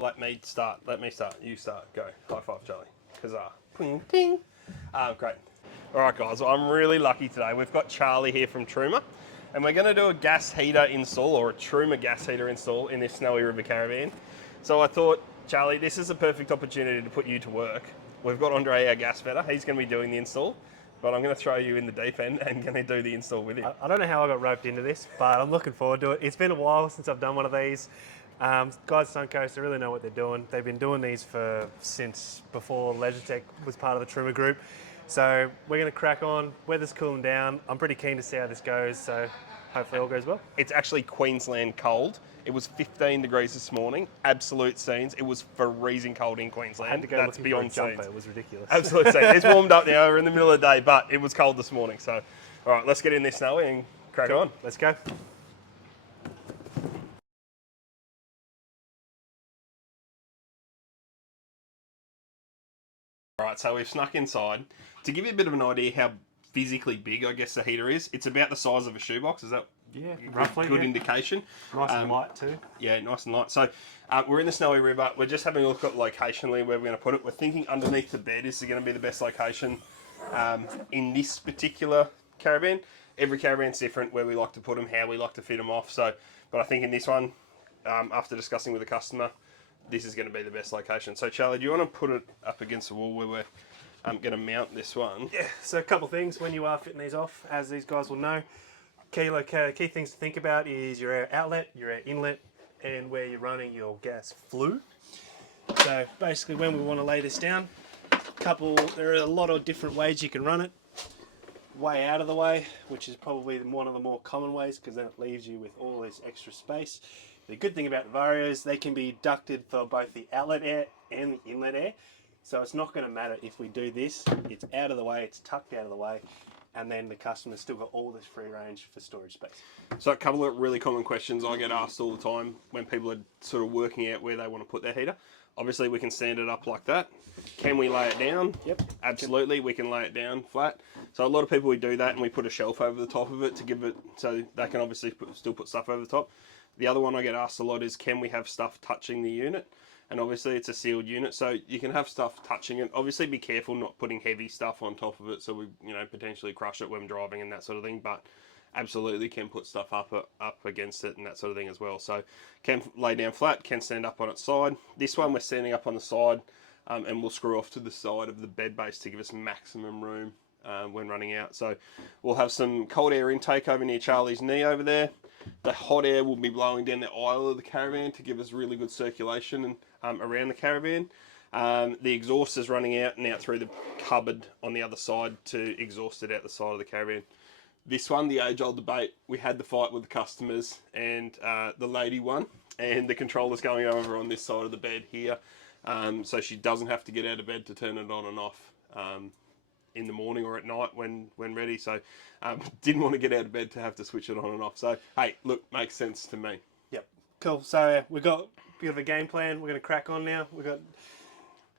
Let me start. You start. Go. High five, Charlie. Huzzah. Ping, ping. Great. All right, guys. Well, I'm really lucky today. We've got Charlie here from Truma, and we're going to do a gas heater install, or a Truma gas heater install in this Snowy River Caravan. So I thought, Charlie, this is a perfect opportunity to put you to work. We've got Andre, our gas fitter. He's going to be doing the install, but I'm going to throw you in the deep end and going to do the install with him. I don't know how I got roped into this, but I'm looking forward to it. It's been a while since I've done one of these. Guys at Suncoast, they really know what they're doing. They've been doing these since before LeisureTech was part of the Truma group. So we're going to crack on. Weather's cooling down. I'm pretty keen to see how this goes, so hopefully all goes well. It's actually Queensland cold. It was 15 degrees this morning, absolute scenes. It was freezing cold in Queensland. I had to go That's looking beyond for a jumper. scenes. It was ridiculous. Absolute scenes. It's warmed up now. We're in the middle of the day, but it was cold this morning. So, all right, let's get in this Snowy and crack on. Let's go. All right, so we've snuck inside. To give you a bit of an idea how physically big, I guess, the heater is, it's about the size of a shoebox. Is that roughly good indication? Nice and light too. Yeah, nice and light. So we're in the Snowy River. We're just having a look at locationally where we're going to put it. We're thinking underneath the bed is going to be the best location in this particular caravan. Every caravan's different where we like to put them, how we like to fit them off. So, but I think in this one, after discussing with the customer, this is going to be the best location. So Charlie, do you want to put it up against the wall where we're going to mount this one? Yeah, so a couple of things when you are fitting these off, as these guys will know. Key things to think about is your air outlet, your air inlet, and where you're running your gas flue. So basically when we want to lay this down, there are a lot of different ways you can run it. Way out of the way, which is probably one of the more common ways because then it leaves you with all this extra space. The good thing about the Varios, they can be ducted for both the outlet air and the inlet air. So it's not going to matter if we do this. It's out of the way, it's tucked out of the way, and then the customer's still got all this free range for storage space. So a couple of really common questions I get asked all the time when people are sort of working out where they want to put their heater. Obviously we can stand it up like that. Can we lay it down? Yep. Absolutely, we can lay it down flat. So a lot of people, we do that and we put a shelf over the top of it to give it, so they can obviously still put stuff over the top. The other one I get asked a lot is, can we have stuff touching the unit? And obviously it's a sealed unit, so you can have stuff touching it. Obviously be careful not putting heavy stuff on top of it, so we potentially crush it when driving and that sort of thing. But absolutely can put stuff up against it and that sort of thing as well. So can lay down flat, can stand up on its side. This one we're standing up on the side, and we'll screw off to the side of the bed base to give us maximum room when running out. So we'll have some cold air intake over near Charlie's knee over there. The hot air will be blowing down the aisle of the caravan to give us really good circulation and around the caravan. The exhaust is running out and out through the cupboard on the other side to exhaust it out the side of the caravan. This one, the age-old debate, we had the fight with the customers and the lady won, and the controller's going over on this side of the bed here, so she doesn't have to get out of bed to turn it on and off in the morning or at night when ready. So didn't want to get out of bed to have to switch it on and off. So hey, look, makes sense to me. Yep. Cool. So we've got a bit of a game plan. We're going to crack on now. We've got,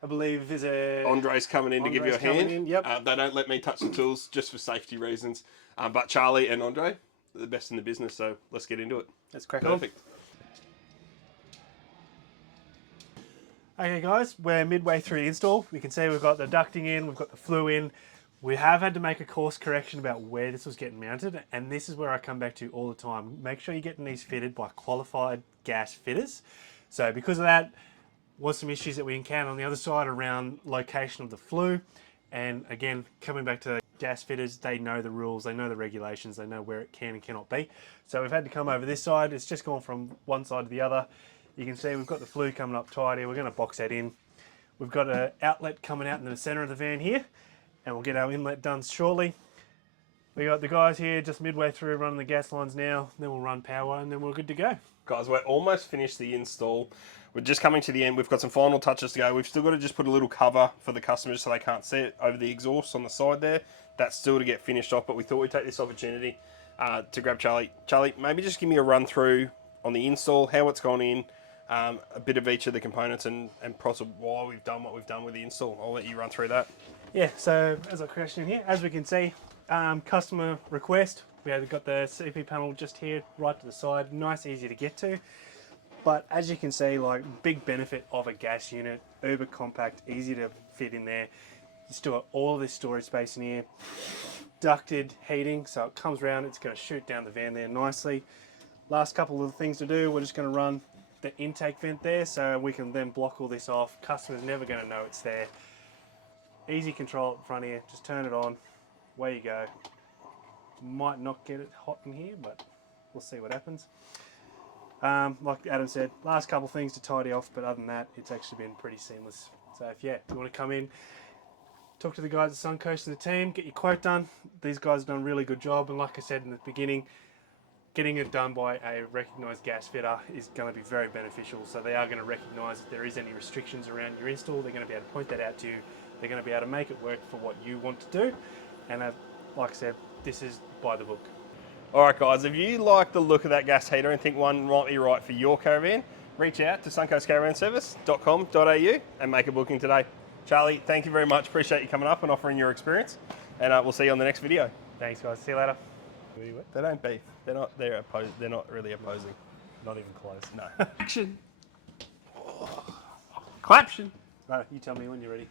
I believe, Andre's coming in to give you a hand. Yep. They don't let me touch the tools just for safety reasons. But Charlie and Andre are the best in the business, so let's get into it. Let's crack Perfect. on. Okay guys, we're midway through the install. We can see we've got the ducting in, we've got the flue in. We have had to make a course correction about where this was getting mounted, and this is where I come back to all the time. Make sure you're getting these fitted by qualified gas fitters. So because of that, was some issues that we encountered on the other side around location of the flue. And again, coming back to gas fitters, they know the rules, they know the regulations, they know where it can and cannot be. So we've had to come over this side. It's just gone from one side to the other. You can see we've got the flue coming up tight here. We're going to box that in. We've got an outlet coming out in the center of the van here, and we'll get our inlet done shortly. We got the guys here just midway through running the gas lines now, then we'll run power and then we're good to go. Guys, we're almost finished the install. We're just coming to the end. We've got some final touches to go. We've still got to just put a little cover for the customers so they can't see it over the exhaust on the side there. That's still to get finished off, but we thought we'd take this opportunity to grab Charlie. Charlie, maybe just give me a run through on the install, how it's gone in, a bit of each of the components and possibly why we've done what we've done with the install. I'll let you run through that. Yeah, so as I question here, as we can see, customer request, we have got the CP panel just here, right to the side, nice, easy to get to. But as you can see, like, big benefit of a gas unit, uber compact, easy to fit in there. You still got all this storage space in here. Ducted heating, so it comes around, it's going to shoot down the van there nicely. Last couple of things to do, we're just going to run the intake vent there so we can then block all this off. Customer's never going to know it's there. Easy control at the front here, just turn it on, away you go. Might not get it hot in here, but we'll see what happens. Like Adam said, last couple of things to tidy off, but other than that, it's actually been pretty seamless. So if you want to come in, talk to the guys at Suncoast and the team, get your quote done. These guys have done a really good job, and like I said in the beginning, getting it done by a recognised gas fitter is going to be very beneficial. So they are going to recognise if there is any restrictions around your install, they're going to be able to point that out to you. They're going to be able to make it work for what you want to do. And like I said, this is by the book. All right, guys, if you like the look of that gas heater and think one might be right for your caravan, reach out to suncoastcaravanservice.com.au and make a booking today. Charlie, thank you very much. Appreciate you coming up and offering your experience. And we'll see you on the next video. Thanks, guys. See you later. They don't beef. They're not really opposing. Not even close. No. Action. Claption. Right, you tell me when you're ready.